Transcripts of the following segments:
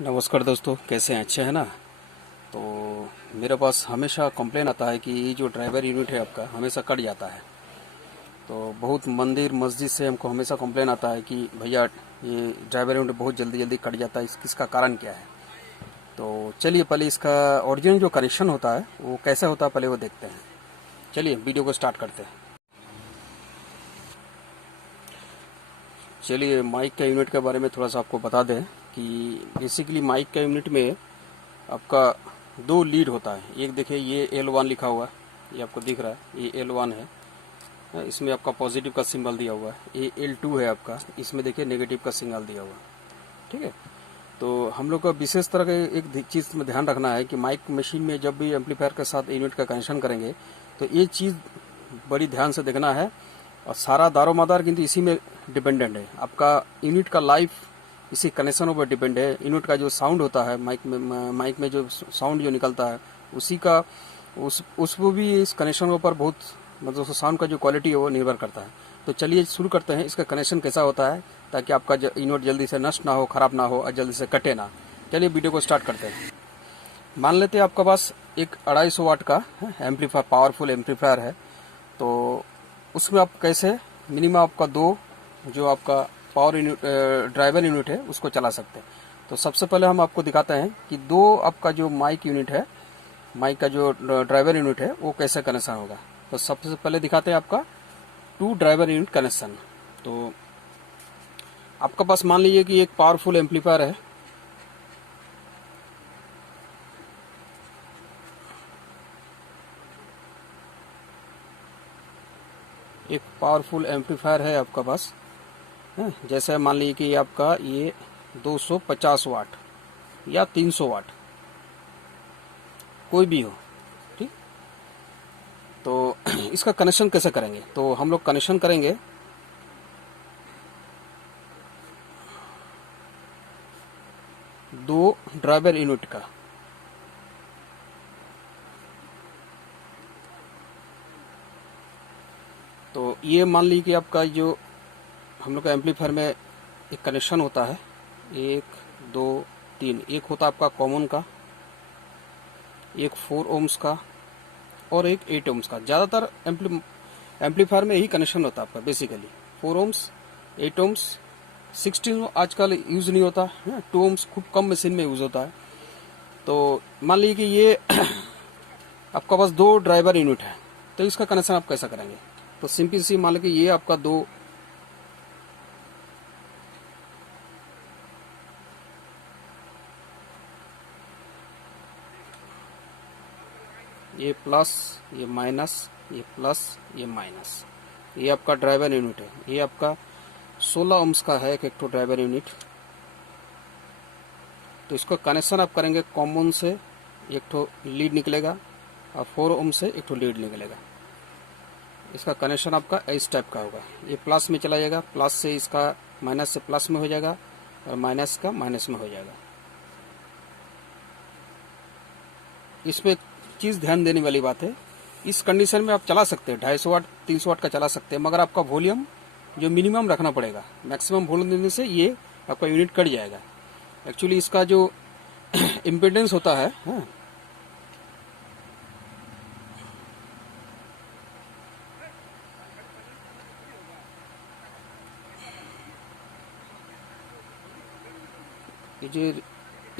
नमस्कार दोस्तों, कैसे हैं? अच्छे हैं ना। तो मेरे पास हमेशा कंप्लेन आता है कि ये जो ड्राइवर यूनिट है आपका हमेशा कट जाता है। तो बहुत मंदिर मस्जिद से हमको हमेशा कंप्लेन आता है कि भैया ये ड्राइवर यूनिट बहुत जल्दी जल्दी कट जाता है, इसका कारण क्या है। तो चलिए पहले इसका ओरिजिनल जो कनेक्शन होता है वो कैसे होता है पहले वो देखते हैं। चलिए वीडियो को स्टार्ट करते हैं। चलिए माइक का यूनिट के बारे में थोड़ा सा आपको बता दें कि बेसिकली माइक का यूनिट में आपका दो लीड होता है। एक देखिए ये L1 लिखा हुआ है, ये आपको दिख रहा है, ये L1 है। इसमें आपका पॉजिटिव का सिंबल दिया हुआ है। ये L2 है आपका, इसमें देखिए नेगेटिव का सिंबल दिया हुआ है। ठीक है। तो हम लोग का विशेष तरह का एक चीज़ में ध्यान रखना है कि माइक मशीन में जब भी एम्पलीफायर के साथ यूनिट का कनेक्शन करेंगे तो ये चीज़ बड़ी ध्यान से देखना है। और सारा दारोमदार किंतु इसी में डिपेंडेंट है। आपका यूनिट का लाइफ इसी कनेक्शनों पर डिपेंड है। यूनिट का जो साउंड होता है माइक में जो साउंड जो निकलता है उसी का उसको भी इस कनेक्शन के ऊपर बहुत मतलब साउंड का जो क्वालिटी है वो निर्भर करता है। तो चलिए शुरू करते हैं। इसका कनेक्शन कैसा होता है ताकि आपका यूनिट जल्दी से नष्ट ना हो, खराब ना हो और जल्दी से कटे ना। चलिए वीडियो को स्टार्ट करते हैं। मान लेते हैं आपका पास एक 250 वाट का एम्पलीफायर, पावरफुल एम्पलीफायर है। तो उसमें आप कैसे मिनिमम आपका दो जो आपका पावर यूनिट ड्राइवर यूनिट है उसको चला सकते हैं। तो सबसे पहले हम आपको दिखाते हैं कि दो आपका जो माइक यूनिट है, माइक का जो ड्राइवर यूनिट है वो कैसे कनेक्शन होगा। तो सबसे पहले दिखाते हैं आपका टू ड्राइवर यूनिट कनेक्शन। तो आपका पास मान लीजिए कि एक पावरफुल एम्पलीफायर है। एक पावरफुल एम्पलीफायर है आपका पास है। जैसे मान लीजिए कि आपका ये 250 वाट या 300 वाट कोई भी हो। ठीक। तो इसका कनेक्शन कैसे करेंगे, तो हम लोग कनेक्शन करेंगे दो ड्राइवर यूनिट का। तो ये मान लीजिए कि आपका जो हम लोग का एम्पलीफायर में एक कनेक्शन होता है, 1 2 3। एक होता है आपका कॉमन का, एक 4 ओम्स का और एक 8 ओम्स का। ज़्यादातर एम्पलीफायर में यही कनेक्शन होता है आपका बेसिकली। 4 ओम्स, 8 ओम्स, 16 आजकल यूज़ नहीं होता है, 2 ओम्स खूब कम मशीन में यूज़ होता है। तो मान लीजिए कि ये आपका पास दो ड्राइवर यूनिट है। तो इसका कनेक्शन आप कैसा करेंगे, तो सिंपल सी मान लीजिए ये आपका दो ये प्लस, ये माइनस, ये प्लस, ये माइनस, ये आपका ड्राइवर यूनिट है। ये आपका 16 ओम्स का है एक ड्राइवर यूनिट। तो इसको कनेक्शन आप करेंगे कॉमन से, एक ठो लीड निकलेगा और 4 ओम से एक ठो लीड निकलेगा। इसका कनेक्शन आपका इस टाइप का होगा। ये प्लस में चला जाएगा, प्लस से इसका माइनस से प्लस में हो जाएगा और माइनस का माइनस में हो जाएगा। इसमें चीज़ ध्यान देने वाली बात है, इस कंडीशन में आप चला सकते हैं 250 वाट 300 वाट का चला सकते हैं, मगर आपका वॉल्यूम जो मिनिमम रखना पड़ेगा। मैक्सिमम वॉल्यूम देने से ये आपका यूनिट कट जाएगा। एक्चुअली इसका जो इम्पिडेंस होता है ये जो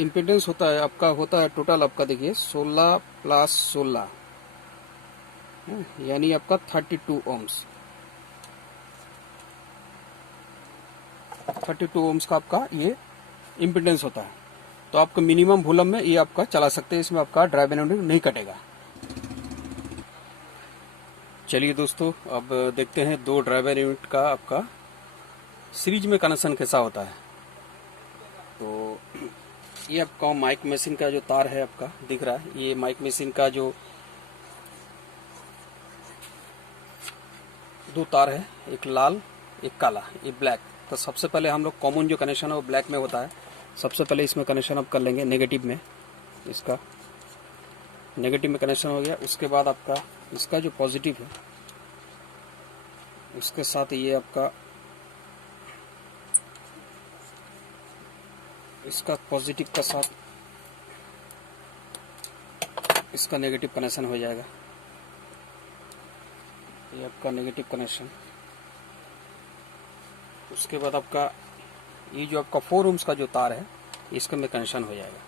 इम्पिडेंस होता है आपका होता है टोटल आपका देखिए 16 प्लस 16 यानी आपका 32 ओम्स। 32 ओम्स का आपका ये इम्पिडेंस होता है। तो आपका मिनिमम वॉल्यूम में ये आपका चला सकते हैं, इसमें आपका ड्राइवर यूनिट नहीं कटेगा। चलिए दोस्तों अब देखते हैं दो ड्राइवर यूनिट का आपका सीरीज में कनेक्शन कैसा होता है। तो ये आपका माइक मशीन का जो तार है आपका दिख रहा है, ये माइक मशीन का जो दो तार है, एक लाल एक काला, ये ब्लैक। तो सबसे पहले हम लोग कॉमन जो कनेक्शन है वो ब्लैक में होता है। सबसे पहले इसमें कनेक्शन आप कर लेंगे नेगेटिव में। इसका नेगेटिव में कनेक्शन हो गया, उसके बाद आपका इसका जो पॉजिटिव है उसके साथ ये आपका इसका पॉजिटिव का साथ इसका नेगेटिव कनेक्शन हो जाएगा। ये आपका नेगेटिव कनेक्शन। उसके बाद आपका ये जो आपका 4 ohms का जो तार है इसके में कनेक्शन हो जाएगा।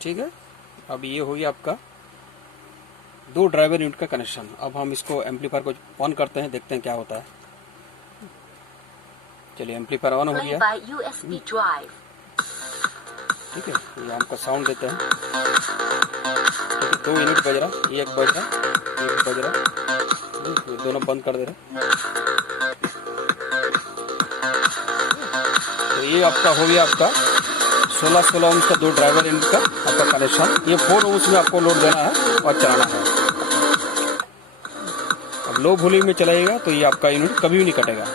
ठीक है, अब ये हो गया आपका 2 ड्राइवर यूनिट का कनेक्शन। अब हम इसको एम्पलीफायर को ऑन करते हैं, देखते हैं क्या होता है। चलिए, एम्पलीफायर ऑन हो गया। ठीक है, ये हमको साउंड देते हैं। ठीक है, 2 यूनिट बज रहा, एक बज रहा, एक बज रहा, ये दोनों बंद कर दे रहे। तो ये आपका हो गया आपका 16 ohms का 2 ड्राइवर यूनिट का आपका कनेक्शन। ये 4 ohms में आपको लोड देना है और चलाना है। अब लो वॉल्यूम में चलाइएगा तो ये आपका यूनिट कभी भी नहीं कटेगा।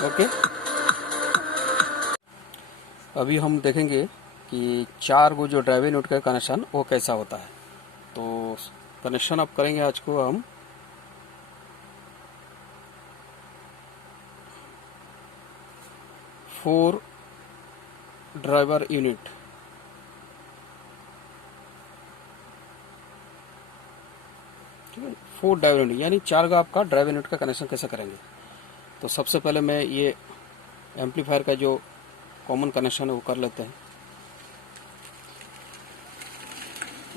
ओके, अभी हम देखेंगे कि 4 गो जो ड्राइवर यूनिट का कनेक्शन वो कैसा होता है। तो कनेक्शन आप करेंगे आज को हम 4 ड्राइवर यूनिट। ठीक है, 4 ड्राइवर यूनिट यानी 4 का आपका ड्राइवर यूनिट का कनेक्शन कैसे करेंगे। तो सबसे पहले मैं ये एम्पलीफायर का जो कॉमन कनेक्शन है वो कर लेते हैं।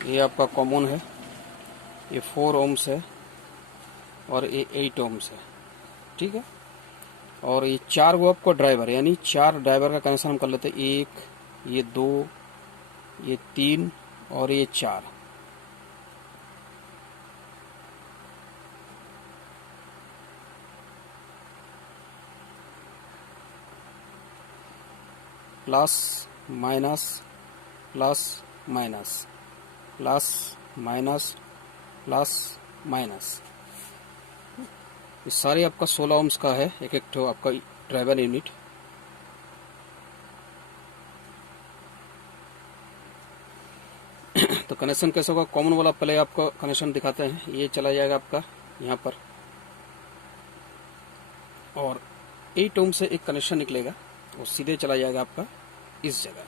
ये आपका कॉमन है, ये 4 ohms है और ये 8 ohms है। ठीक है, और ये 4 गो आपको ड्राइवर यानी 4 ड्राइवर का कनेक्शन हम कर लेते हैं। 1, ये 2, ये 3 और ये 4। Plus minus plus minus plus minus plus minus. ये सारे आपका 16 ohms का है एक एक ठो आपका ड्राइवर यूनिट। तो कनेक्शन कैसे होगा, कॉमन वाला पहले आपको कनेक्शन दिखाते हैं। ये चला जाएगा आपका यहाँ पर और 8 ohms से एक कनेक्शन निकलेगा और सीधे चला जाएगा आपका इस जगह,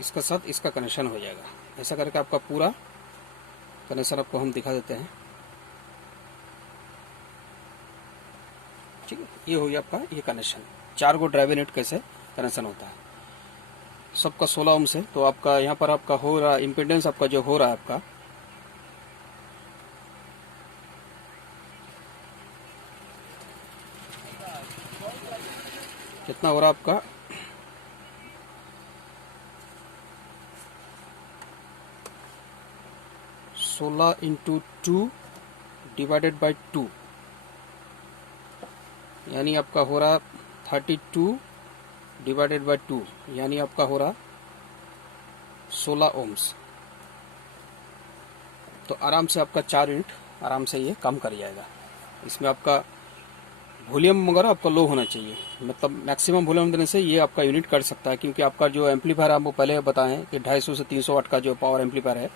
इसका साथ इसका कनेक्शन हो जाएगा। ऐसा करके आपका पूरा कनेक्शन आपको हम दिखा देते हैं। ठीक है, ये हो गया आपका ये कनेक्शन। 4 गो ड्राइवर यूनिट कैसे कनेक्शन होता है। सबका 16 ohms है। तो आपका यहाँ पर आपका हो रहा इम्पीडेंस आपका जो हो रहा है आपका कितना हो रहा है आपका 16 × 2 डिवाइडेड बाई 2 यानी आपका हो रहा 32 डिवाइडेड बाई 2 यानी आपका हो रहा 16 ohms। तो आराम से आपका 4 यूनिट आराम से ये काम कर जाएगा। इसमें आपका वॉल्यूम वगैरह आपका लो होना चाहिए, मतलब मैक्सिमम वॉल्यूम देने से ये आपका यूनिट कर सकता है। क्योंकि आपका जो एम्पलीफायर आपको पहले बताएं कि 250 से 300 वाट का जो पावर एम्पलीफायर है,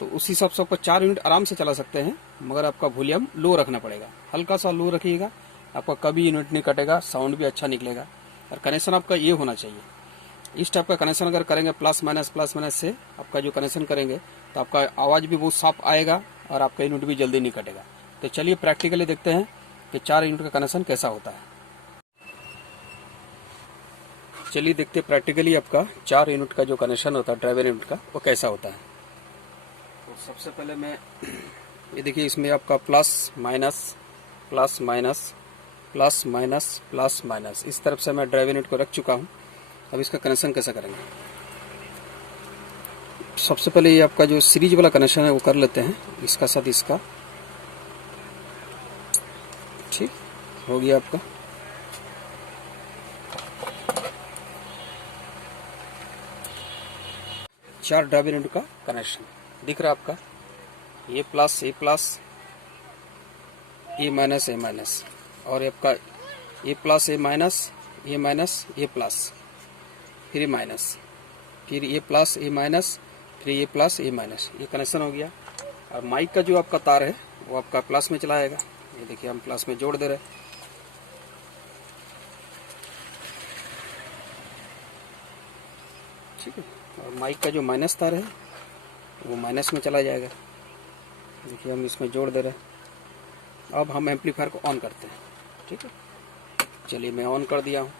तो उस हिसाब से आपका 4 यूनिट आराम से चला सकते हैं। मगर आपका वॉल्यूम लो रखना पड़ेगा, हल्का सा लो रखिएगा, आपका कभी यूनिट नहीं कटेगा, साउंड भी अच्छा निकलेगा। और कनेक्शन आपका ये होना चाहिए। इस टाइप का कनेक्शन अगर करेंगे प्लस माइनस से आपका जो कनेक्शन करेंगे तो आपका आवाज़ भी बहुत साफ आएगा और आपका यूनिट भी जल्दी नहीं कटेगा। तो चलिए प्रैक्टिकली देखते हैं कि 4 यूनिट का कनेक्शन कैसा होता है। चलिए देखते हैं प्रैक्टिकली आपका 4 यूनिट का जो कनेक्शन होता है ड्राइवर यूनिट का वो कैसा होता है। तो सबसे पहले मैं ये देखिए, इसमें आपका plus minus plus minus plus minus plus minus इस तरफ से मैं ड्राइवर यूनिट को रख चुका हूँ। अब इसका कनेक्शन कैसा करेंगे। सबसे पहले ये आपका जो सीरीज वाला कनेक्शन है वो कर लेते हैं, इसका साथ इसका। ठीक हो गया आपका। चार ड्राइवर यूनिट का कनेक्शन दिख रहा है आपका। ये प्लस ए माइनस और आपका ये प्लस ए माइनस ये प्लस फिर ये माइनस, फिर ये प्लस ए माइनस, फिर ये प्लस ए माइनस। ये कनेक्शन हो गया। और माइक का जो आपका तार है वो आपका प्लस में चला आएगा। ये देखिए हम प्लस में जोड़ दे रहे हैं। ठीक है। और माइक का जो माइनस तार है वो माइनस में चला जाएगा। देखिए हम इसमें जोड़ दे रहे हैं। अब हम एम्पलीफायर को ऑन करते हैं। ठीक है, चलिए मैं ऑन कर दिया हूँ।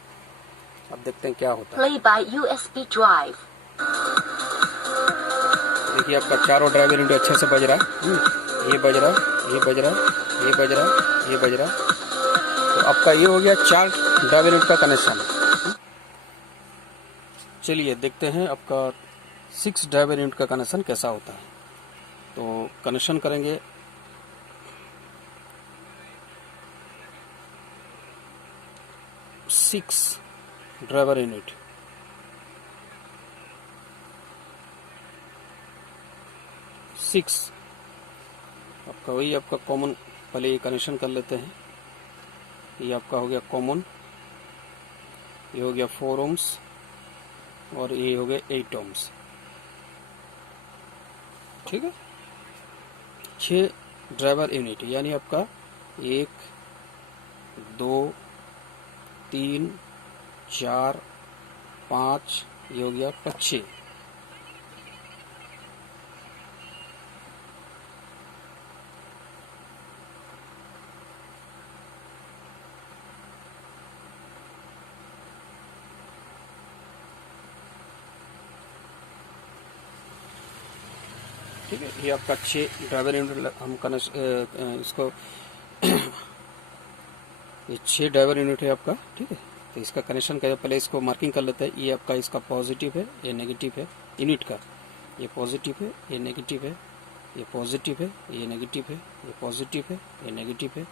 अब देखते हैं क्या होता है। Play by USB drive. देखिए आपका चारों ड्राइव यूनिट अच्छे से बज रहा है। ये बज रहा, ये बज रहा, ये बज रहा, ये बज रहा। तो आपका ये हो गया 4 ड्राइव यूनिट का कनेक्शन। चलिए देखते हैं आपका 6 ड्राइव यूनिट का कनेक्शन कैसा होता है। तो कनेक्शन करेंगे। सिक्स ड्राइवर यूनिट, आपका वही आपका कॉमन, पहले ये कनेक्शन कर लेते हैं। ये आपका हो गया कॉमन, ये हो गया 4 ohms और ये हो गया 8 ohms। ठीक है, 6 ड्राइवर यूनिट, यानी आपका 1 2 3 4 5, ये हो गया आपका 6। ठीक है, ये आपका 6 ड्राइवर यूनिट हम इसको ये 6 ड्राइवर यूनिट है आपका। ठीक है, तो इसका कनेक्शन का पहले इसको मार्किंग कर लेते हैं। ये आपका इसका पॉजिटिव है, ये नेगेटिव है यूनिट का। ये पॉजिटिव है, ये नेगेटिव है, ये पॉजिटिव है, ये नेगेटिव है, ये पॉजिटिव है, ये नेगेटिव है,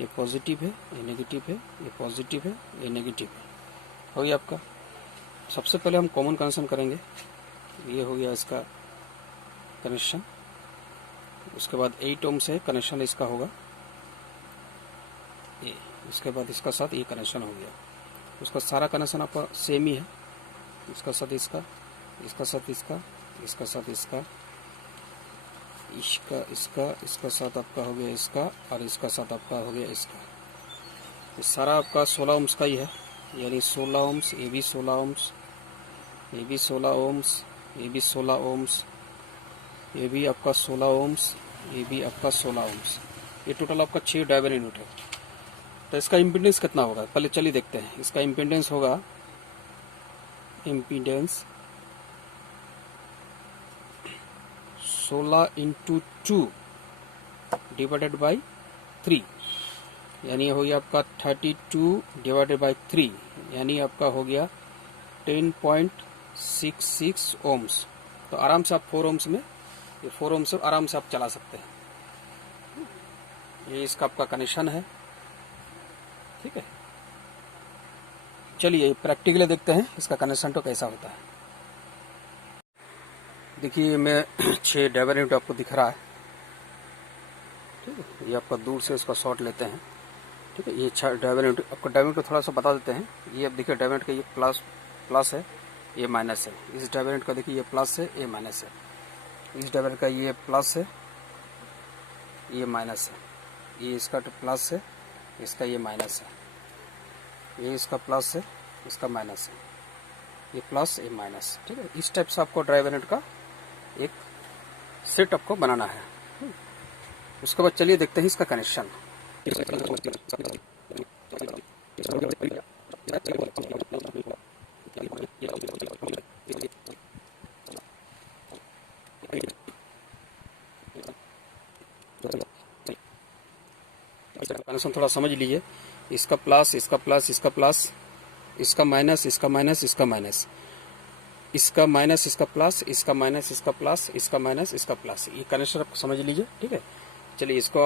ये पॉजिटिव है, ये नेगेटिव है, ये पॉजिटिव है, ये नेगेटिव है। हो गया आपका। सबसे पहले हम कॉमन कनेक्शन करेंगे। ये हो गया इसका कनेक्शन। उसके बाद 8 ohm से कनेक्शन इसका होगा ये। उसके बाद इसका साथ ये कनेक्शन हो गया। उसका सारा कनेक्शन आपका सेम ही है। इसका साथ इसका, इसका साथ इसका, इसका साथ इसका, इसका इसका, इसका साथ आपका हो गया इसका, और इसका साथ आपका हो गया इसका। ये सारा आपका 16 ohms का ही है, यानी 16 ohms, ये भी 16 ohms, ये भी 16 ohms, ये भी 16 ohms, ये भी आपका 16 ohms, ये भी आपका 16 ohms। ये टोटल आपका 6 ड्राइवर यूनिट है। तो इसका इम्पीडेंस कितना होगा, पहले चलिए देखते हैं। इसका इम्पीडेंस होगा, इम्पीडेंस 16 × 2 डिवाइडेड बाई 3, यानी हो गया आपका 32 डिवाइडेड बाई 3, यानी आपका हो गया 10.66 ohms। तो आराम से आप 4 ohms में, ये 4 ohms से आराम से आप चला सकते हैं। ये इसका आपका कनेक्शन है। ठीक है, चलिए प्रैक्टिकली देखते हैं इसका कनेक्शन तो कैसा होता है। देखिए मैं 6 ड्राइवर यूनिट आपको दिख रहा है। ठीक है, ये आपका दूर से इसका शॉट लेते हैं। ठीक है, ये 6 ड्राइवर यूनिट। आपको ड्राइवर को थोड़ा सा बता देते हैं। ये अब देखिए ड्राइवर का ये प्लस है, ये माइनस है। इस ड्राइवर यूनिट का देखिए ये प्लस है, ये माइनस है। इस ड्राइवर का ये प्लस है, ये माइनस है। ये इसका प्लस है, इसका ये माइनस है। ये इसका प्लस है, इसका माइनस है। ये प्लस, ये माइनस। ठीक है, इस टाइप से आपको ड्राइवर यूनिट का एक सेट आपको बनाना है। उसके बाद चलिए देखते हैं इसका कनेक्शन। कनेक्शन थोड़ा समझ लीजिए। इसका प्लस, इसका प्लस, इसका प्लस, इसका माइनस, इसका माइनस, इसका माइनस, इसका माइनस, इसका प्लस, इसका माइनस, इसका प्लस, इसका माइनस, इसका प्लस। ये कनेक्शन आप समझ लीजिए। ठीक है, चलिए इसको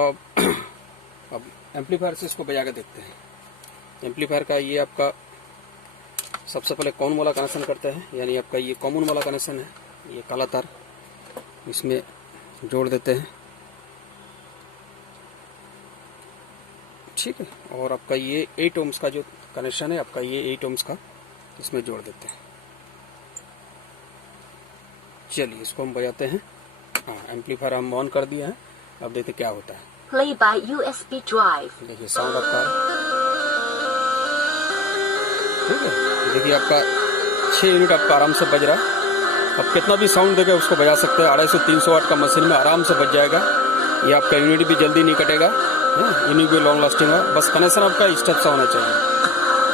अब एम्पलीफायर से इसको बजा के देखते हैं। एम्पलीफायर का ये आपका सबसे पहले कॉमन वाला कनेक्शन करते हैं, यानी आपका ये कॉमन वाला कनेक्शन है। ये काला तार इसमें जोड़ देते हैं। ठीक है, और आपका ये 8 ohms का जो कनेक्शन है, आपका ये 8 ohms का इसमें जोड़ देते हैं। चलिए इसको हम बजाते हैं। हाँ, एम्पलीफायर हम ऑन कर दिए हैं। अब देखते क्या होता है। Play by USB drive. देखिए साउंड आपका, ठीक है। देखिए आपका 6 यूनिट आपका आराम से बज रहा है। अब कितना भी साउंड देगा उसको बजा सकते हैं। 250-300 वाट का मशीन में आराम से बज जाएगा। ये आपका यूनिट भी जल्दी नहीं कटेगा, यूनिट भी लॉन्ग लास्टिंग है। बस कनेक्शन आपका इस टाइप से होना चाहिए,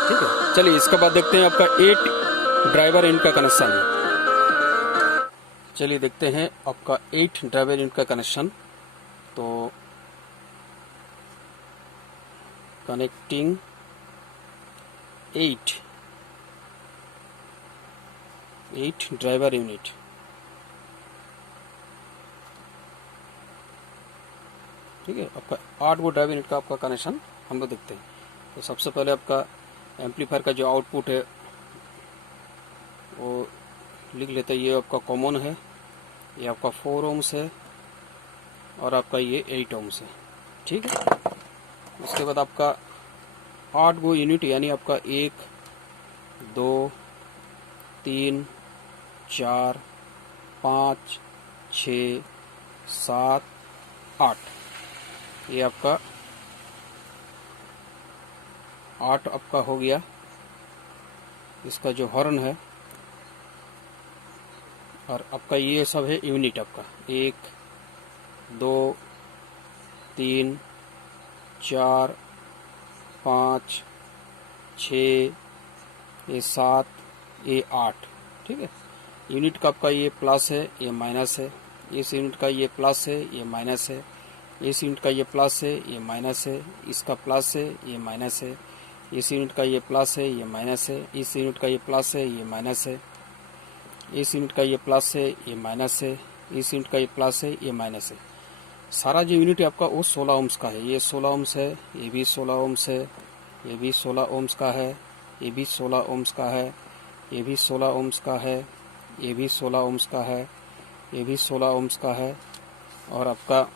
ठीक है। चलिए इसके बाद देखते हैं आपका 8 ड्राइवर यूनिट का कनेक्शन है। चलिए देखते हैं आपका 8 ड्राइवर यूनिट का कनेक्शन। तो कनेक्टिंग 8 ड्राइवर यूनिट। ठीक है, आपका 8 वो ड्राइवर यूनिट का आपका कनेक्शन हम लोग देखते हैं। तो सबसे पहले आपका एम्पलीफायर का जो आउटपुट है वो लिख लेते हैं। ये आपका कॉमन है, ये आपका 4 ohms है और आपका ये 8 ohms है, ठीक है। उसके बाद आपका 8 गो यूनिट यानी आपका 1 2 3 4 5 6 7 8, ये आपका 8 आपका हो गया। इसका जो हॉर्न है और आपका ये सब है यूनिट आपका 1 2 3 4 5 6 ये 7 ये 8, ठीक है। यूनिट का आपका ये प्लस है ये माइनस है, इस यूनिट का ये प्लस है ये माइनस है, इस यूनिट का ये प्लस है ये माइनस है, इसका प्लस है ये माइनस है, इस यूनिट का ये प्लस है ये माइनस है, इस यूनिट का ये प्लस है ये माइनस है, इस यूनिट का ये प्लस है ये माइनस है, इस यूनिट का ये प्लस है ये माइनस है। सारा जो यूनिट है आपका वो 16 ohms का है। ये 16 ohms है, ये भी 16 ohms है, ये भी 16 ohms का है, ये भी 16 ohms का है, ये भी 16 ohms का है, ये भी 16 ohms का है, ये भी 16 ohms का है और आपका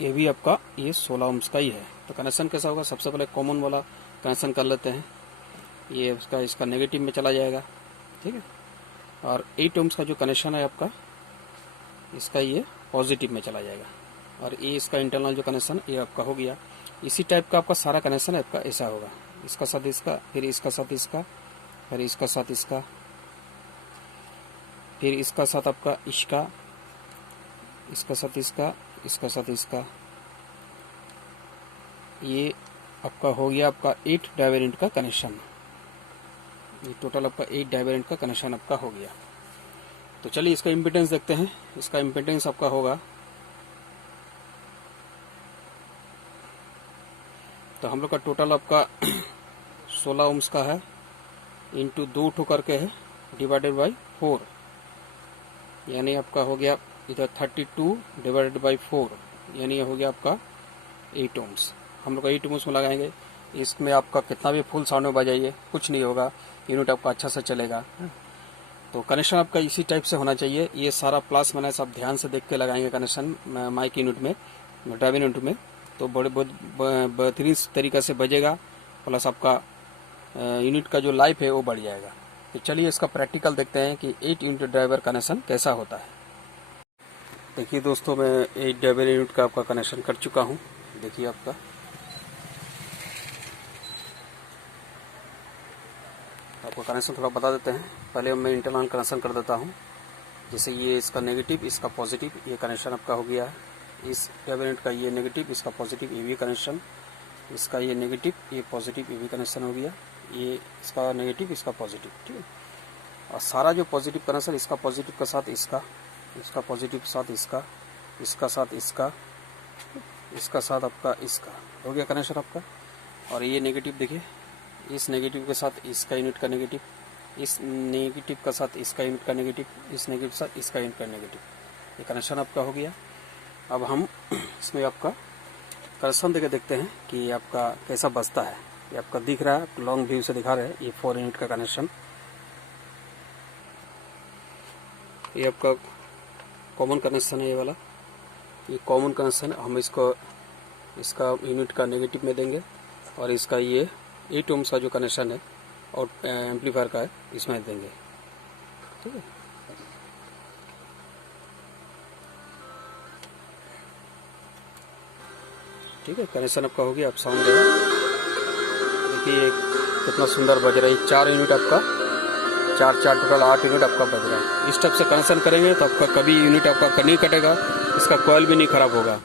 ये भी आपका ये 16 ohms का ही है। तो कनेक्शन कैसा होगा, सबसे पहले कॉमन वाला कनेक्शन कर लेते हैं। ये उसका इसका नेगेटिव में चला जाएगा, ठीक है। और 8 ohms का जो कनेक्शन है आपका इसका ये पॉजिटिव में चला जाएगा और ये इसका इंटरनल जो कनेक्शन ये आपका हो गया। इसी टाइप का आपका सारा कनेक्शन आपका ऐसा होगा, इसका साथ इसका, फिर इसका साथ इसका, फिर इसका साथ इसका, फिर इसका साथ आपका इसका, इसका साथ इसका, इसका साथ इसका। ये आपका हो गया आपका 8 ड्राइवर यूनिट का कनेक्शन। ये टोटल आपका 8 ड्राइवर यूनिट का कनेक्शन आपका हो गया। तो चलिए इसका इम्पीडेंस देखते हैं। इसका इम्पीडेंस आपका होगा, तो हम लोग का टोटल आपका 16 ohms का है, इंटू 2 ठो करके है, डिवाइडेड बाई 4, यानी आपका हो गया इधर 32 डिवाइडेड बाई 4, यानी हो गया आपका 8 ohms। हम लोग 8 ohms में लगाएंगे। इसमें आपका कितना भी फुल साउंड में बजाइए कुछ नहीं होगा, यूनिट आपका अच्छा से चलेगा। तो कनेक्शन आपका इसी टाइप से होना चाहिए। ये सारा प्लस माइनस आप ध्यान से देख के लगाएंगे कनेक्शन माइक यूनिट में, ड्राइविंग यूनिट में, तो बड़े बहुत बेहतरीन तरीके से बजेगा, प्लस आपका यूनिट का जो लाइफ है वो बढ़ जाएगा। तो चलिए इसका प्रैक्टिकल देखते हैं कि 8 यूनिट ड्राइवर कनेक्शन कैसा होता है। देखिए दोस्तों, मैं 8 ड्राइवर यूनिट का आपका कनेक्शन कर चुका हूँ। देखिए आपका आपको कनेक्शन थोड़ा बता देते हैं। पहले मैं इंटरनल कनेक्शन कर देता हूँ। जैसे ये इसका नेगेटिव, इसका पॉजिटिव, ये कनेक्शन आपका हो गया है। इस ड्राइवर यूनिट का ये नेगेटिव, इसका पॉजिटिव, ये भी कनेक्शन, इसका ये नेगेटिव, ये पॉजिटिव, ये भी कनेक्शन हो गया। ये इसका नेगेटिव, इसका पॉजिटिव, ठीक है। और सारा जो पॉजिटिव कनेक्शन, इसका पॉजिटिव का साथ इसका, इसका पॉजिटिव के साथ इसका, इसका साथ इसका, इसका साथ आपका इसका हो गया कनेक्शन आपका। और ये नेगेटिव देखिए, इस नेगेटिव के साथ इसका यूनिट का नेगेटिव, इस नेगेटिव का साथ इसका यूनिट का नेगेटिव, इस नेगेटिव के साथ इसका यूनिट का नेगेटिव, ये कनेक्शन आपका हो गया। अब हम इसमें आपका कनेक्शन देकर देखते हैं कि ये आपका कैसा बजता है। ये आपका दिख रहा है, लॉन्ग व्यू से दिखा रहे हैं। ये 4 यूनिट का कनेक्शन, ये आपका कॉमन कनेक्शन है। ये वाला ये कॉमन कनेक्शन, हम इसको इसका यूनिट का नेगेटिव में देंगे और इसका ये 8 ohms का जो कनेक्शन है और एम्पलीफायर का है इसमें देंगे, ठीक है। ठीक है, कनेक्शन आपका हो गया। आप साउंड देखिए कितना सुंदर बज रहा है। 4 यूनिट आपका 4 टोटल 8 यूनिट आपका बज रहा है। इस टाइप से कनेक्शन करेंगे तो आपका कभी यूनिट आपका नहीं कटेगा, इसका कॉइल भी नहीं खराब होगा,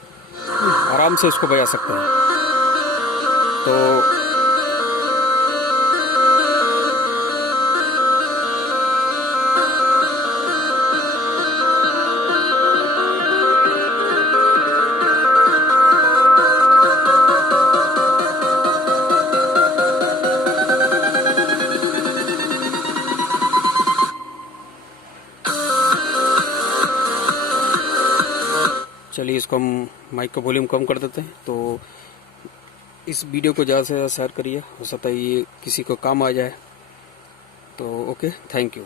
आराम से इसको बजा सकते हैं। तो चलिए इसको हम माइक का वॉल्यूम कम कर देते हैं। तो इस वीडियो को ज़्यादा से ज़्यादा शेयर करिए, हो सकता है ये किसी को काम आ जाए। तो ओके, थैंक यू।